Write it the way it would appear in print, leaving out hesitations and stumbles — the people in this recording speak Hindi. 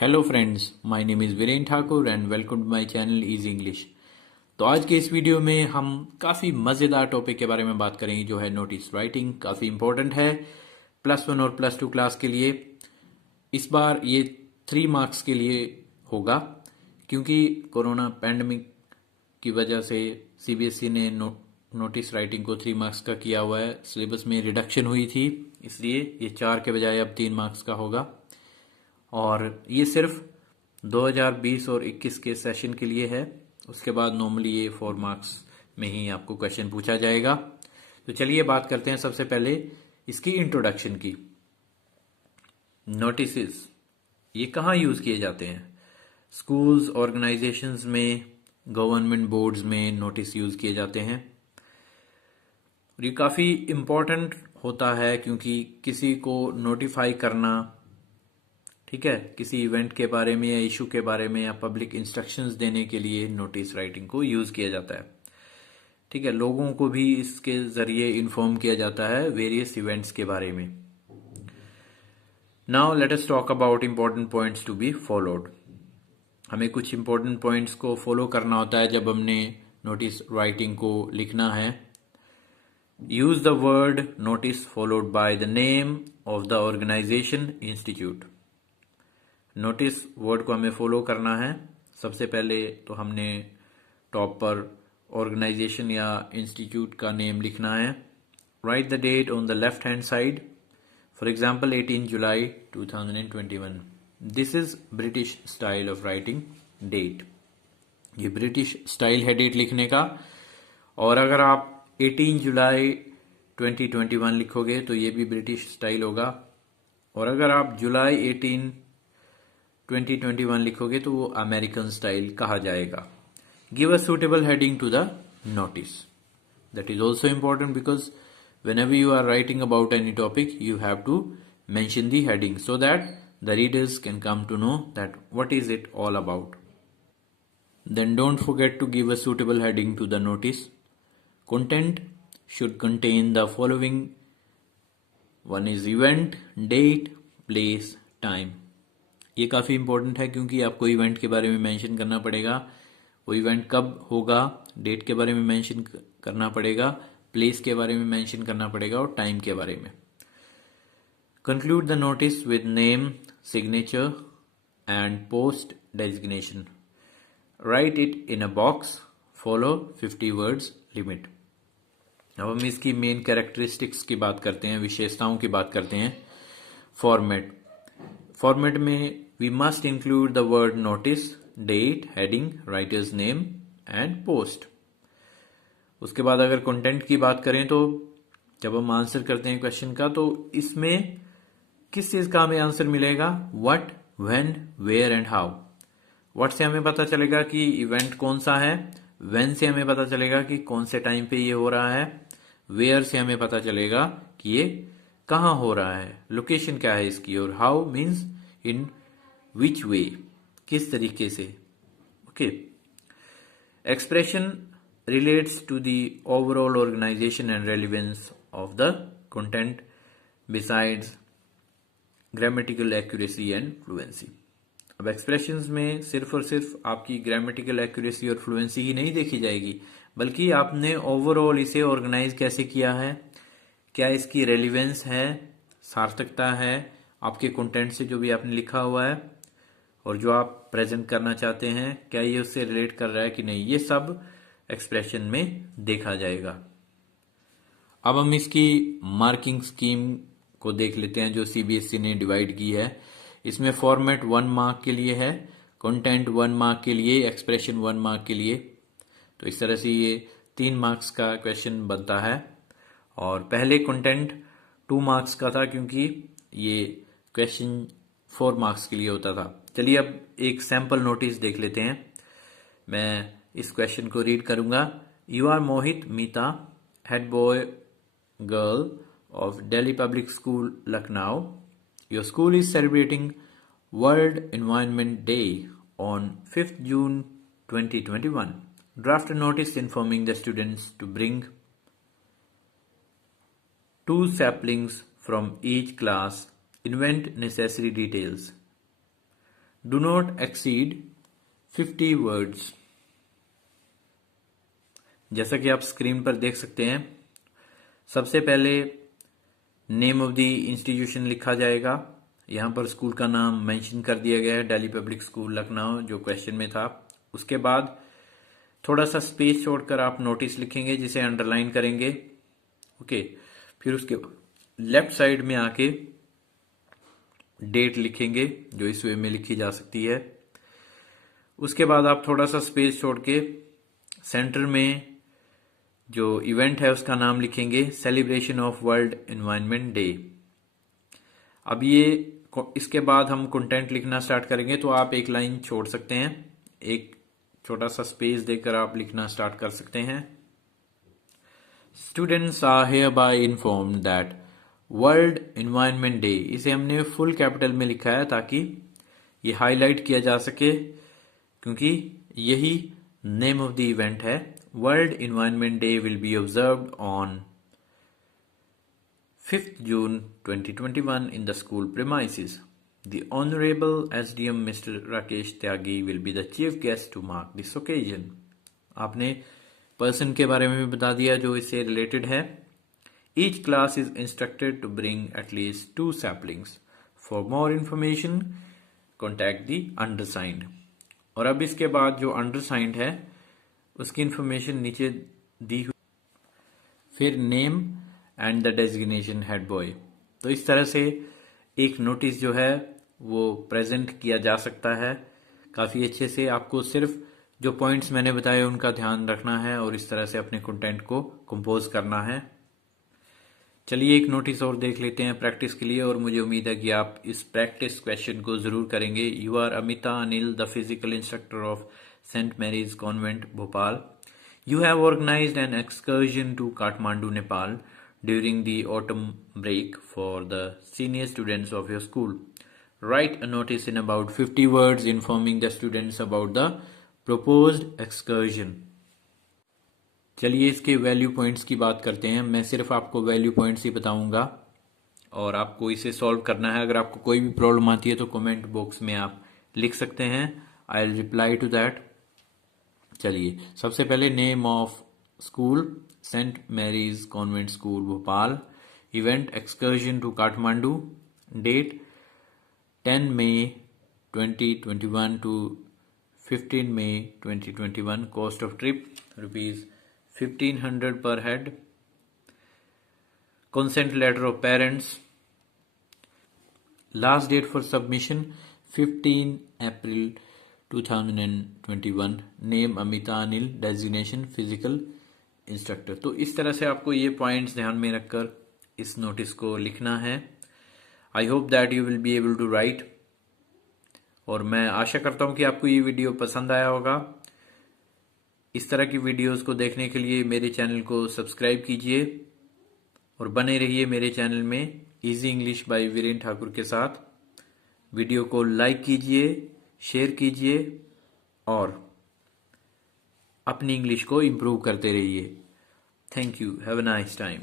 Hello friends, my name is Viren Thakur and welcome to my channel easy English. तो आज के इस वीडियो में हम काफ़ी मज़ेदार टॉपिक के बारे में बात करेंगे जो है नोटिस राइटिंग। काफ़ी इंपॉर्टेंट है +1 और +2 क्लास के लिए। इस बार ये 3 मार्क्स के लिए होगा क्योंकि कोरोना पैंडमिक की वजह से सीबीएसई ने नोटिस राइटिंग को 3 मार्क्स का किया हुआ है। सिलेबस में रिडक्शन हुई थी, इसलिए ये 4 के बजाय अब 3 मार्क्स का होगा और ये सिर्फ 2020 और 21 के सेशन के लिए है। उसके बाद नॉर्मली ये 4 मार्क्स में ही आपको क्वेश्चन पूछा जाएगा। तो चलिए बात करते हैं सबसे पहले इसकी इंट्रोडक्शन की। नोटिसेस ये कहाँ यूज़ किए जाते हैं? स्कूल्स, ऑर्गेनाइजेशंस में, गवर्नमेंट बोर्ड्स में नोटिस यूज़ किए जाते हैं। और ये काफ़ी इम्पोर्टेंट होता है क्योंकि किसी को नोटिफाई करना, ठीक है, किसी इवेंट के बारे में या इशू के बारे में या पब्लिक इंस्ट्रक्शंस देने के लिए नोटिस राइटिंग को यूज़ किया जाता है। ठीक है, लोगों को भी इसके ज़रिए इन्फॉर्म किया जाता है वेरियस इवेंट्स के बारे में। Now let us talk about important points to be followed. हमें कुछ इम्पोर्टेंट पॉइंट्स को फॉलो करना होता है जब हमने नोटिस राइटिंग को लिखना है। Use the word notice followed by the name of the organisation institute. Notice word को हमें फॉलो करना है। सबसे पहले तो हमने टॉप पर ऑर्गेनाइजेशन या इंस्टीट्यूट का नेम लिखना है। Write the date on the left hand side. For example 18 July 2021। This is British style of writing date. ये ब्रिटिश स्टाइल है डेट लिखने का। और अगर आप 18 जुलाई 2021 लिखोगे तो ये भी ब्रिटिश स्टाइल होगा। और अगर आप जुलाई 18 2021 लिखोगे तो वो अमेरिकन स्टाइल कहा जाएगा। Give a suitable heading to the notice. That is also important because whenever you are writing about any topic you have to mention the heading so that the readers can come to know that what is it all about. Then don't forget to give a suitable heading to the notice. Content should contain the following. One is event, date, place, time. ये काफ़ी इंपॉर्टेंट है क्योंकि आपको इवेंट के बारे में मेंशन करना पड़ेगा, वो इवेंट कब होगा, डेट के बारे में मेंशन करना पड़ेगा, प्लेस के बारे में मेंशन करना पड़ेगा और टाइम के बारे में। Conclude the notice with name, signature and post designation. Right it in a box. Follow 50 words limit. अब हम इसकी मेन कैरेक्टरिस्टिक्स की बात करते हैं, विशेषताओं की बात करते हैं। फॉर्मेट में we must include the word notice, date, heading, writer's name and post. उसके बाद अगर कंटेंट की बात करें तो जब हम आंसर करते हैं क्वेश्चन का तो इसमें किस चीज का हमें आंसर मिलेगा? What, when, where and how. What से हमें पता चलेगा कि इवेंट कौन सा है, व्हेन से हमें पता चलेगा कि कौन से टाइम पे ये हो रहा है, वेयर से हमें पता चलेगा कि ये कहाँ हो रहा है, लोकेशन क्या है इसकी, और हाउ मीन्स इन विच वे, किस तरीके से। Okay, expression relates to the overall organization and relevance of the content besides grammatical accuracy and fluency. अब एक्सप्रेशंस में सिर्फ और सिर्फ आपकी ग्रामेटिकल एक्यूरेसी और फ्लुएंसी ही नहीं देखी जाएगी, बल्कि आपने ओवरऑल इसे ऑर्गेनाइज कैसे किया है, क्या इसकी रेलिवेंस है, सार्थकता है आपके कंटेंट से जो भी आपने लिखा हुआ है, और जो आप प्रेजेंट करना चाहते हैं क्या ये उससे रिलेट कर रहा है कि नहीं, ये सब एक्सप्रेशन में देखा जाएगा। अब हम इसकी मार्किंग स्कीम को देख लेते हैं जो सीबीएसई ने डिवाइड की है। इसमें फॉर्मेट 1 मार्क के लिए है, कंटेंट 1 मार्क के लिए, एक्सप्रेशन 1 मार्क के लिए। तो इस तरह से ये 3 मार्क्स का क्वेश्चन बनता है। और पहले कंटेंट 2 मार्क्स का था क्योंकि ये क्वेश्चन 4 मार्क्स के लिए होता था। चलिए अब एक सैंपल नोटिस देख लेते हैं। मैं इस क्वेश्चन को रीड करूंगा। You are Mohit Mita, head boy girl of Delhi public school Lucknow. Your school is celebrating world environment day on 5th June 2021. Draft a notice informing the students to bring 2 saplings from each class. Invent necessary details. Do not exceed 50 words. जैसा कि आप स्क्रीन पर देख सकते हैं, सबसे पहले नेम ऑफ द इंस्टीट्यूशन लिखा जाएगा। यहाँ पर स्कूल का नाम मेंशन कर दिया गया है, दिल्ली पब्लिक स्कूल लखनऊ, जो क्वेश्चन में था। उसके बाद थोड़ा सा स्पेस छोड़कर आप नोटिस लिखेंगे, जिसे अंडरलाइन करेंगे। ओके, फिर उसके लेफ्ट साइड में आके डेट लिखेंगे, जो इस वे में लिखी जा सकती है। उसके बाद आप थोड़ा सा स्पेस छोड़ के सेंटर में जो इवेंट है उसका नाम लिखेंगे, celebration of world environment day. अब इसके बाद हम कंटेंट लिखना स्टार्ट करेंगे, तो आप एक लाइन छोड़ सकते हैं, एक छोटा सा स्पेस देकर आप लिखना स्टार्ट कर सकते हैं। Students are hereby informed that world environment day, इसे हमने फुल कैपिटल में लिखा है ताकि ये हाईलाइट किया जा सके, क्योंकि यही नेम ऑफ द इवेंट है। World environment day will be observed on 5th June 2021 in the school premises. The Honorable SDM Mr. Rakesh Tyagi will be the chief guest to mark this occasion. आपने पर्सन के बारे में भी बता दिया जो इससे रिलेटेड है। Each class is instructed to bring at least 2 saplings. For more information, contact the undersigned. और अब इसके बाद जो undersigned है उसकी इंफॉर्मेशन नीचे दी हुई, फिर name and the designation head boy. तो इस तरह से एक नोटिस जो है वो प्रेजेंट किया जा सकता है काफ़ी अच्छे से। आपको सिर्फ जो पॉइंट्स मैंने बताए उनका ध्यान रखना है और इस तरह से अपने कंटेंट को कंपोज करना है। चलिए एक नोटिस और देख लेते हैं प्रैक्टिस के लिए, और मुझे उम्मीद है कि आप इस प्रैक्टिस क्वेश्चन को ज़रूर करेंगे। You are Amita Anil, the physical instructor of saint Mary's convent Bhopal. You have organized an excursion to Kathmandu, Nepal during the autumn break for the senior students of your school. Write a notice in about 50 words informing the students about the proposed excursion. चलिए इसके वैल्यू पॉइंट्स की बात करते हैं। मैं सिर्फ आपको वैल्यू पॉइंट्स ही बताऊंगा और आपको इसे सॉल्व करना है। अगर आपको कोई भी प्रॉब्लम आती है तो कमेंट बॉक्स में आप लिख सकते हैं, I will reply to that. चलिए सबसे पहले name of school, saint Mary's convent school Bhopal. Event excursion to Kathmandu. Date 10 May 2021 to 15 May 2021। Cost of trip ₹1500 per head। consent letter of parents। last date for submission 15 April 2021। Name Amita Anil, designation physical instructor. तो इस तरह से आपको ये पॉइंट्स ध्यान में रखकर इस नोटिस को लिखना है। I hope that you will be able to write, और मैं आशा करता हूँ कि आपको ये वीडियो पसंद आया होगा। इस तरह की वीडियोस को देखने के लिए मेरे चैनल को सब्सक्राइब कीजिए और बने रहिए मेरे चैनल में easy English by Viren Thakur के साथ। वीडियो को लाइक कीजिए, शेयर कीजिए और अपनी इंग्लिश को इम्प्रूव करते रहिए। Thank you, have a nice time.